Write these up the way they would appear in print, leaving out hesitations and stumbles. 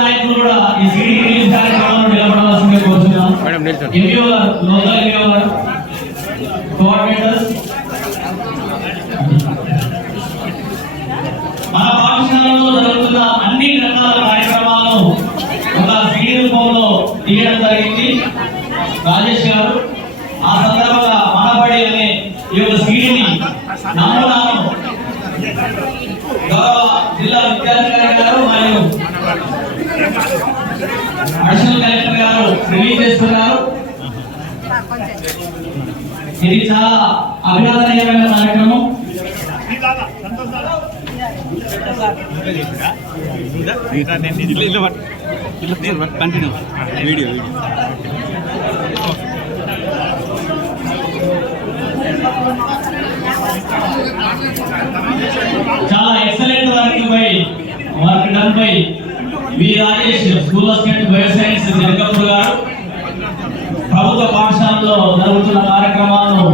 నాయకులు కూడా ఈ సిటీ రిలీజ్ కార్యక్రమంలో నిలబడవలసిందిగా కోరుతున్నాం. కోఆర్డినేటర్స్ మన పాఠశాలలో జరుగుతున్న అన్ని రకాల కార్యక్రమాలను ఒక సిటీ రూపంలో తీయడం జరిగింది రాజేష్ గారు. ఆ సందర్భంగా మనబడి అనే ఈ యొక్క సీడీని నమూనాను గౌరవ జిల్లా విద్యాధికారి గారు మరియు అడిషనల్ కలెక్టర్ గారు రిలీజ్ చేస్తున్నారు. ఇది చాలా అభినందనీయమైన కార్యక్రమం. చాలా excellent work done by V Rajesh, school of bioscience Janakpur గారు. ప్రభుత్వ పాఠశాలలో జరుగుతున్న కార్యక్రమాలను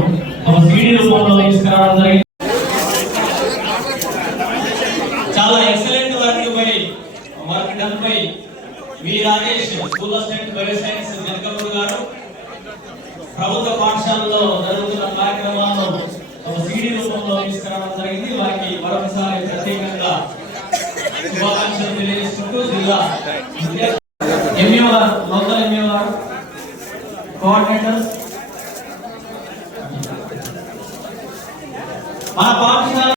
ఒక సీడీ రూపంలో తీసుకురావడం జరిగింది. చాలా excellent work done by V Rajesh, school of bioscience Janakpur గారు. ప్రభుత్వ పాఠశాలలో జరుగుతున్న కార్యక్రమాలను ఒక సీడీ రూపంలో తీసుకురావడం జరిగింది. వారికి మరొకసారి ప్రత్యేకంగా శుభాకాంక్షలు తెలియజేసుకుంటూ జిల్లా ఎంఈఓ గారు, లోకల్ ఎంఈఓ గారు, కోఆర్డినేటర్స్ మన పాఠశాల